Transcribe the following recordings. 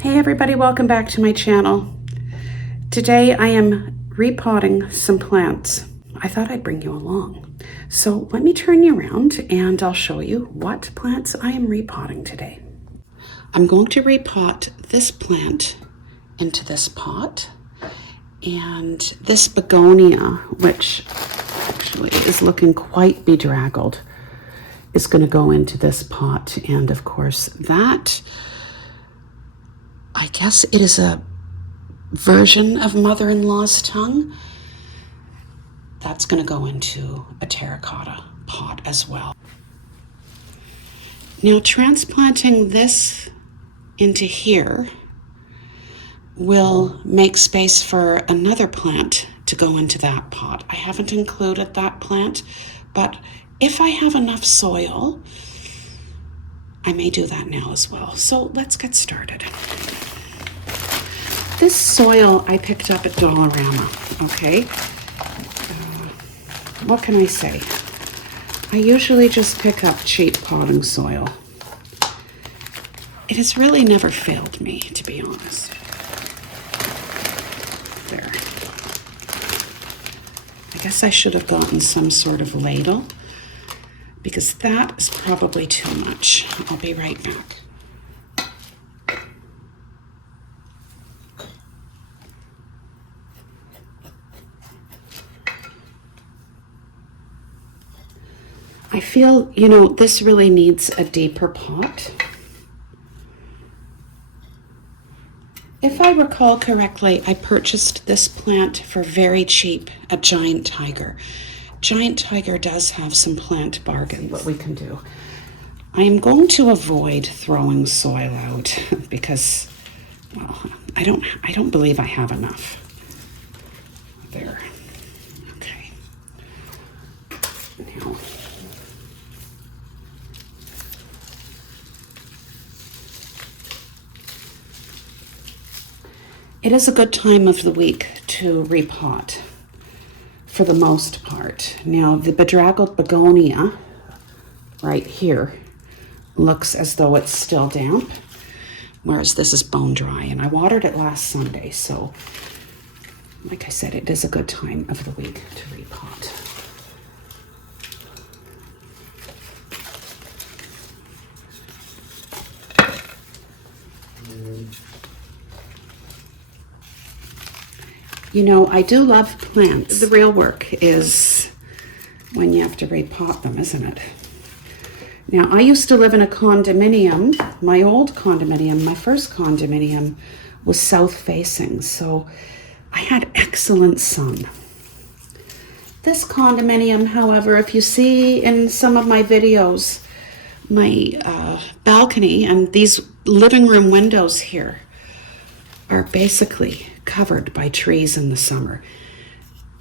Hey everybody, welcome back to my channel. Today I am repotting some plants. I thought I'd bring you along. So let me turn you around and I'll show you what plants I am repotting today. I'm going to repot this plant into this pot, and this begonia, which actually is looking quite bedraggled, is going to go into this pot. And of course that, I guess it is a version of mother-in-law's tongue. That's going to go into a terracotta pot as well. Now transplanting this into here will make space for another plant to go into that pot. I haven't included that plant, but if I have enough soil, I may do that now as well. So let's get started. This soil I picked up at Dollarama, okay? What can I say? I usually just pick up cheap potting soil. It has really never failed me, to be honest. There. I guess I should have gotten some sort of ladle, because that is probably too much. I'll be right back. I feel, this really needs a deeper pot. If I recall correctly, I purchased this plant for very cheap at Giant Tiger. Giant Tiger does have some plant bargains that we can do. I am going to avoid throwing soil out because, well, I don't believe I have enough. There. Okay. Now, it is a good time of the week to repot, for the most part. Now, the bedraggled begonia right here looks as though it's still damp, whereas this is bone dry, and I watered it last Sunday, so like I said, it is a good time of the week to repot. I do love plants. The real work is when you have to repot them, isn't it? Now, I used to live in a condominium. My old condominium, my first condominium, was south-facing, so I had excellent sun. This condominium, however, if you see in some of my videos, my balcony and these living room windows here are basically covered by trees in the summer.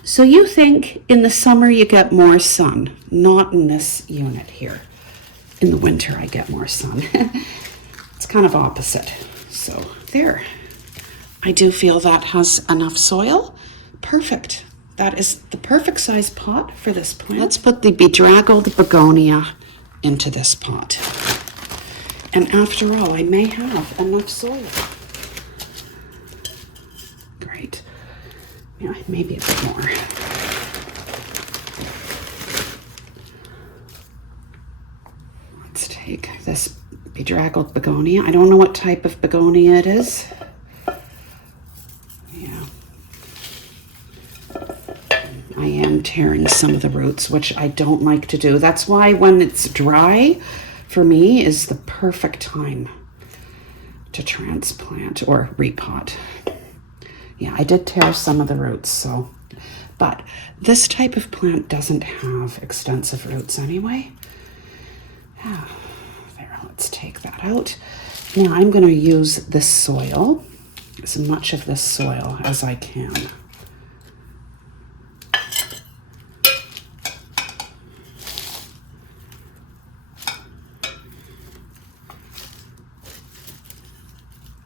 So you think in the summer you get more sun, not in this unit here. In the winter I get more sun. It's kind of opposite. So there. I do feel that has enough soil. Perfect. That is the perfect size pot for this plant. Let's put the bedraggled begonia into this pot. And after all, I may have enough soil. Great. Yeah, maybe a bit more. Let's take this bedraggled begonia. I don't know what type of begonia it is. Yeah. I am tearing some of the roots, which I don't like to do. That's why when it's dry, for me, is the perfect time to transplant or repot. Yeah, I did tear some of the roots, but this type of plant doesn't have extensive roots anyway. Yeah, there, let's take that out. Now I'm going to use this soil, as much of this soil as I can.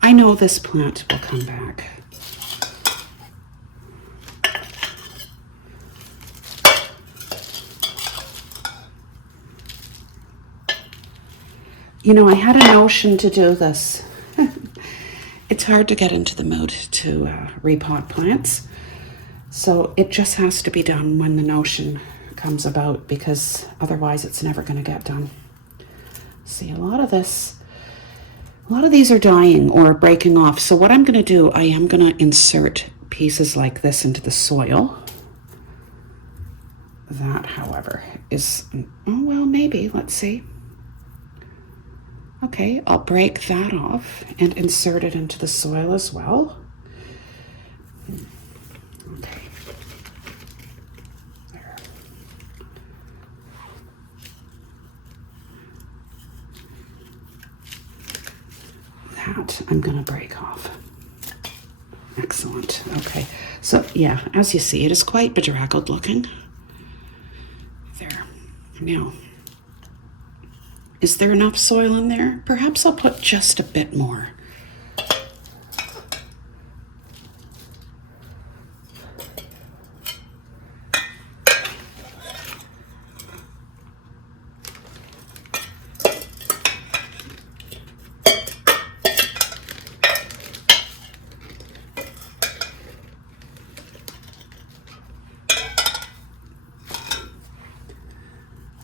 I know this plant will come back. I had a notion to do this. It's hard to get into the mood to repot plants. So it just has to be done when the notion comes about, because otherwise it's never going to get done. See, a lot of these are dying or breaking off. So what I'm going to do, I am going to insert pieces like this into the soil. That, however, is, oh, well, maybe, let's see. Okay, I'll break that off and insert it into the soil as well. Okay. There. That I'm going to break off. Excellent. Okay, so yeah, as you see, it is quite bedraggled looking. There. Now, is there enough soil in there? Perhaps I'll put just a bit more.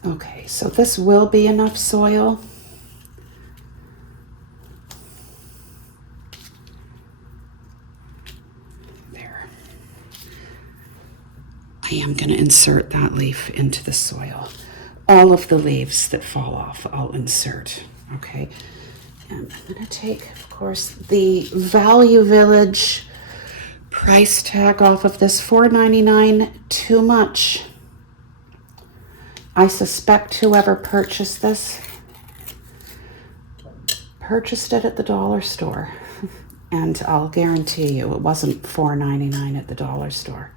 Okay, so this will be enough soil. There. I am going to insert that leaf into the soil. All of the leaves that fall off, I'll insert. Okay, and I'm going to take, of course, the Value Village price tag off of this, $4.99. Too much. I suspect whoever purchased this purchased it at the dollar store, and I'll guarantee you it wasn't $4.99 at the dollar store.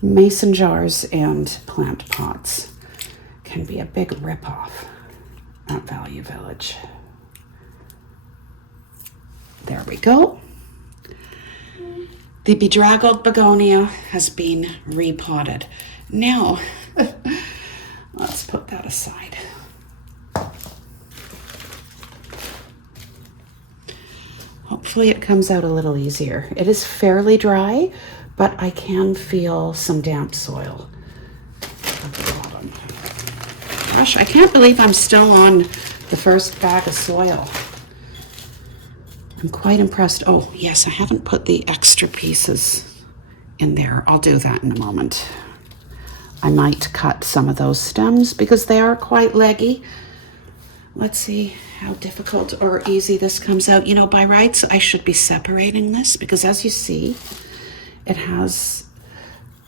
Mason jars and plant pots can be a big ripoff at Value Village. There we go. The bedraggled begonia has been repotted. Now, let's put that aside. Hopefully it comes out a little easier. It is fairly dry, but I can feel some damp soil at the bottom. Gosh, I can't believe I'm still on the first bag of soil. I'm quite impressed. Oh, yes, I haven't put the extra pieces in there. I'll do that in a moment. I might cut some of those stems because they are quite leggy. Let's see how difficult or easy this comes out. You know, by rights, I should be separating this because as you see, it has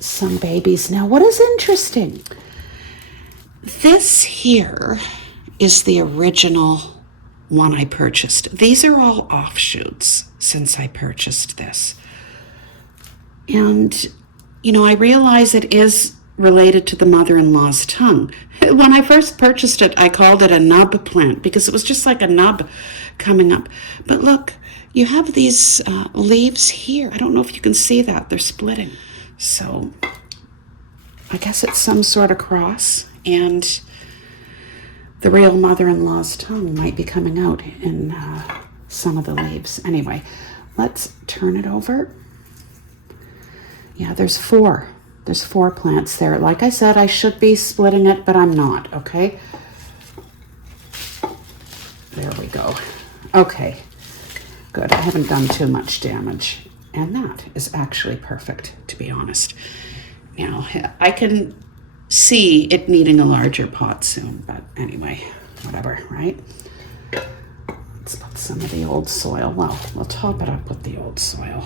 some babies. Now, what is interesting? This here is the original one I purchased. These are all offshoots since I purchased this. And, you know, I realize it is related to the mother-in-law's tongue. When I first purchased it, I called it a nub plant because it was just like a nub coming up. But look, you have these leaves here. I don't know if you can see that. They're splitting. So I guess it's some sort of cross, and the real mother-in-law's tongue might be coming out in some of the leaves. Anyway, let's turn it over. Yeah, there's four. There's 4 plants there. Like I said, I should be splitting it, but I'm not, okay? There we go. Okay, good. I haven't done too much damage. And that is actually perfect, to be honest. Now, I can see it needing a larger pot soon, but anyway, whatever, right? Let's put some of the old soil. Well, we'll top it up with the old soil.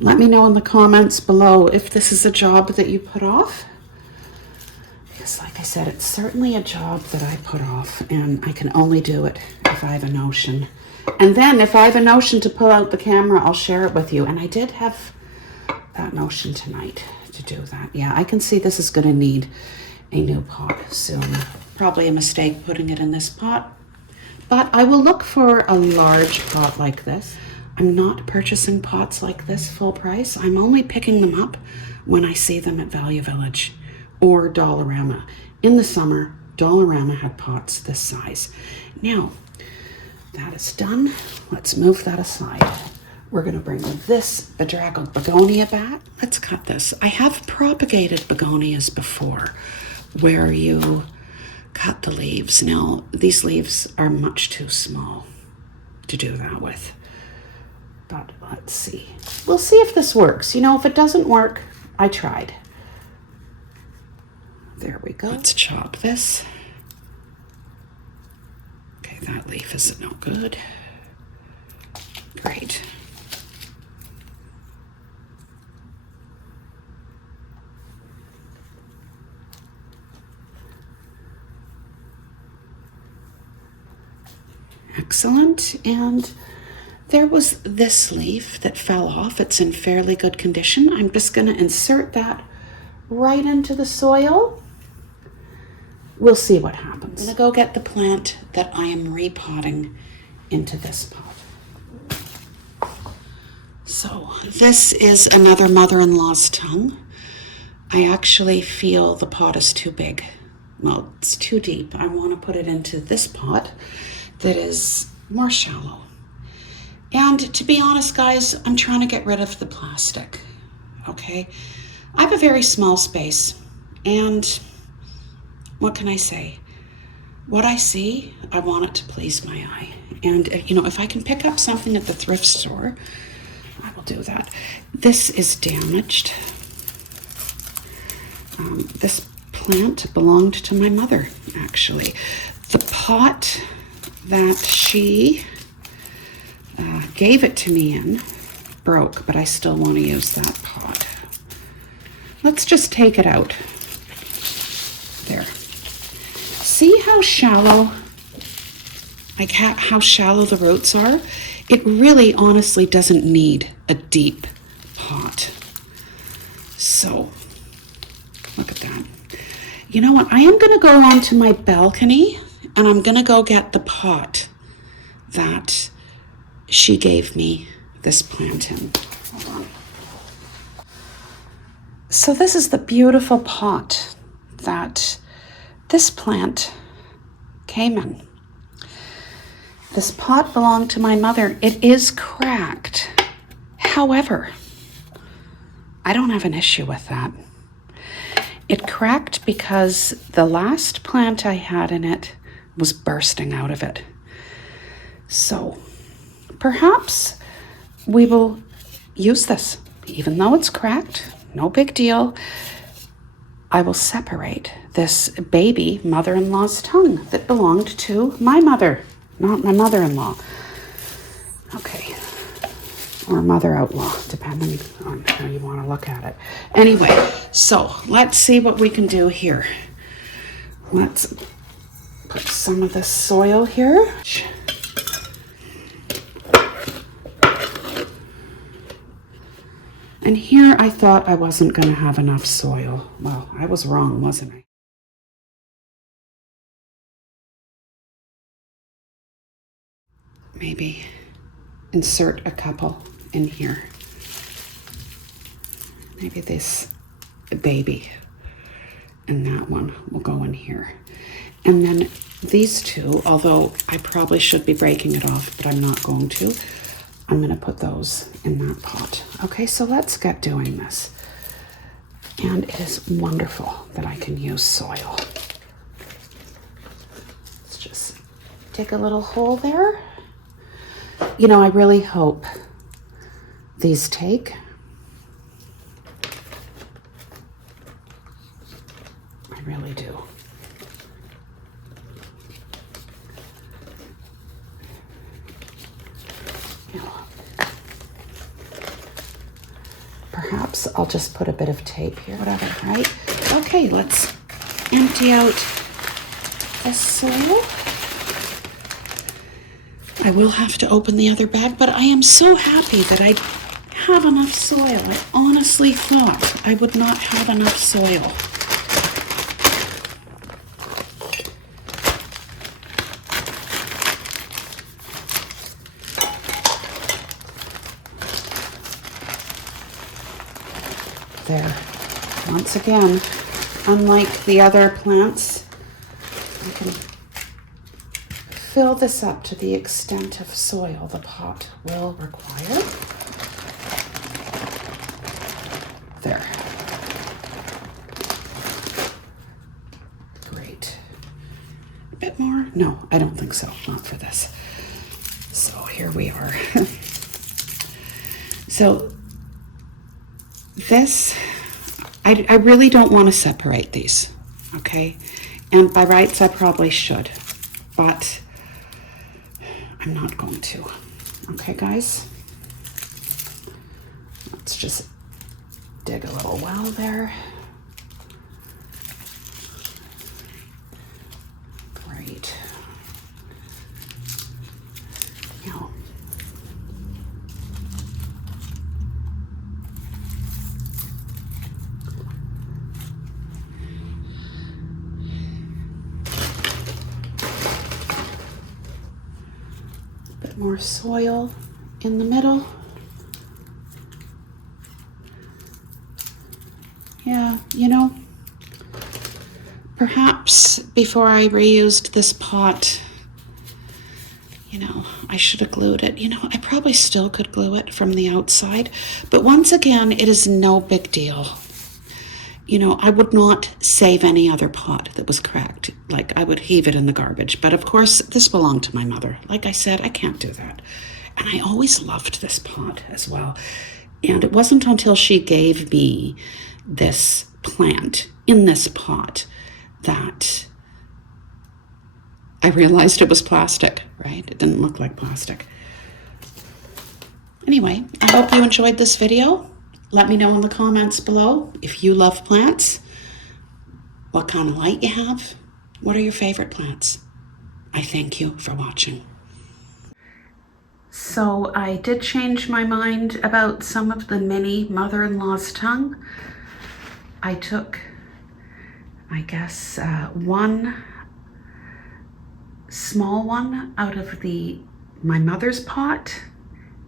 Let me know in the comments below if this is a job that you put off. Because like I said, it's certainly a job that I put off, and I can only do it if I have a notion. And then if I have a notion to pull out the camera, I'll share it with you. And I did have that notion tonight to do that. Yeah, I can see this is going to need a new pot soon. probably a mistake putting it in this pot, but I will look for a large pot like this. I'm not purchasing pots like this full price. I'm only picking them up when I see them at Value Village or Dollarama. In the summer, Dollarama had pots this size. Now, that is done. Let's move that aside. We're going to bring this bedraggled begonia back. Let's cut this. I have propagated begonias before where you cut the leaves. Now, these leaves are much too small to do that with. But let's see. We'll see if this works. You know, if it doesn't work, I tried. There we go. Let's chop this. Okay, that leaf is no good. Great. Excellent. And there was this leaf that fell off. It's in fairly good condition. I'm just going to insert that right into the soil. We'll see what happens. I'm going to go get the plant that I am repotting into this pot. So this is another mother-in-law's tongue. I actually feel the pot is too big. Well, it's too deep. I want to put it into this pot that is more shallow. And to be honest, guys, I'm trying to get rid of the plastic, okay? I have a very small space, and what can I say? What I see, I want it to please my eye. And, you know, if I can pick up something at the thrift store, I will do that. This is damaged. This plant belonged to my mother, actually. The pot that she gave it to me in broke, but I still want to use that pot. Let's just take it out. There. See how shallow, like how shallow the roots are? It really honestly doesn't need a deep pot. So, look at that. You know what? I am going to go onto my balcony and I'm going to go get the pot that she gave me this plant in. Hold on. So this is the beautiful pot that this plant came in. This pot belonged to my mother. It is cracked. However, I don't have an issue with that. It cracked because the last plant I had in it was bursting out of it. So perhaps we will use this. Even though it's cracked, no big deal. I will separate this baby mother-in-law's tongue that belonged to my mother, not my mother-in-law. Okay. Or mother-outlaw, depending on how you want to look at it. Anyway, so let's see what we can do here. Let's put some of this soil here. And here I thought I wasn't going to have enough soil. Well, I was wrong, wasn't I? Maybe insert a couple in here. Maybe this baby and that one will go in here. And then these two, although I probably should be breaking it off, but I'm not going to. I'm going to put those in that pot. Okay, so let's get doing this. And it is wonderful that I can use soil. Let's just dig a little hole there. You know, I really hope these take. I really do. Perhaps I'll just put a bit of tape here, whatever, right? Okay, let's empty out this soil. I will have to open the other bag, but I am so happy that I have enough soil. I honestly thought I would not have enough soil. there. Once again, unlike the other plants, I can fill this up to the extent of soil the pot will require. There. Great. A bit more? No, I don't think so. Not for this. So here we are. So this, I really don't want to separate these, okay? And by rights, I probably should, but I'm not going to. Okay, guys? Let's just dig a little well there. Great. Now, a bit more soil in the middle. Yeah, you know, perhaps before I reused this pot, you know, I should have glued it. You know, I probably still could glue it from the outside, but once again, it is no big deal. You know, I would not save any other pot that was cracked. Like, I would heave it in the garbage. But of course, this belonged to my mother. Like I said, I can't do that. And I always loved this pot as well. And it wasn't until she gave me this plant in this pot that I realized it was plastic, right? It didn't look like plastic. Anyway, I hope you enjoyed this video. Let me know in the comments below if you love plants, what kind of light you have, what are your favorite plants. I thank you for watching. So I did change my mind about some of the mini mother-in-law's tongue. I took, I guess, one small one out of my mother's pot,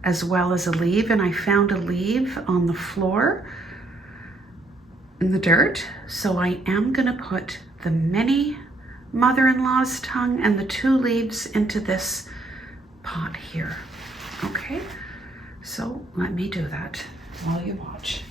as well as a leaf, and I found a leaf on the floor in the dirt. So I am gonna put the mini mother-in-law's tongue and the 2 leaves into this pot here. Okay, so let me do that while you watch.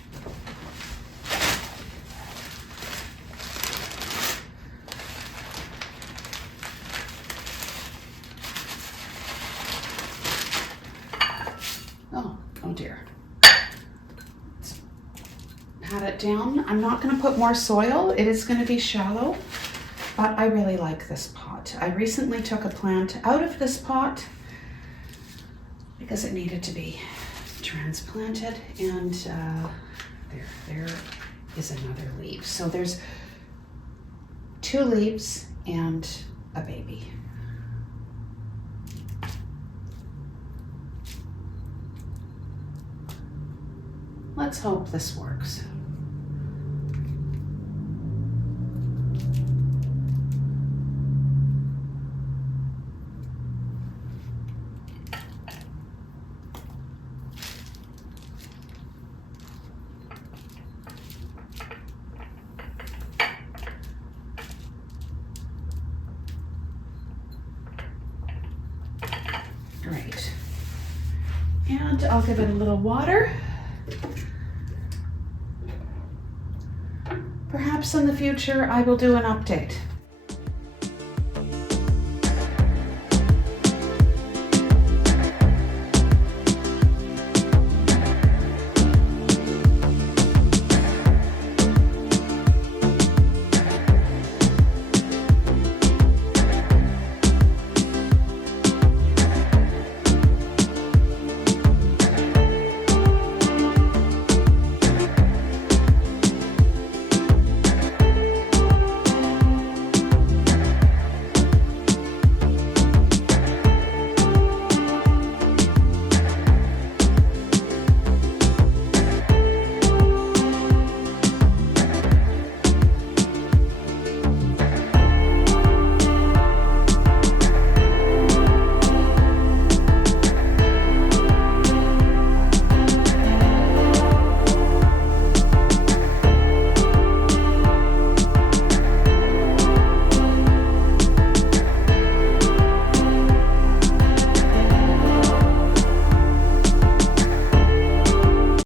Oh dear. Let's pat it down. I'm not going to put more soil. It is going to be shallow, but I really like this pot. I recently took a plant out of this pot because it needed to be transplanted, and there is another leaf. So there's 2 leaves and a baby. Let's hope this works. Great. And I'll give it a little water. Perhaps in the future I will do an update.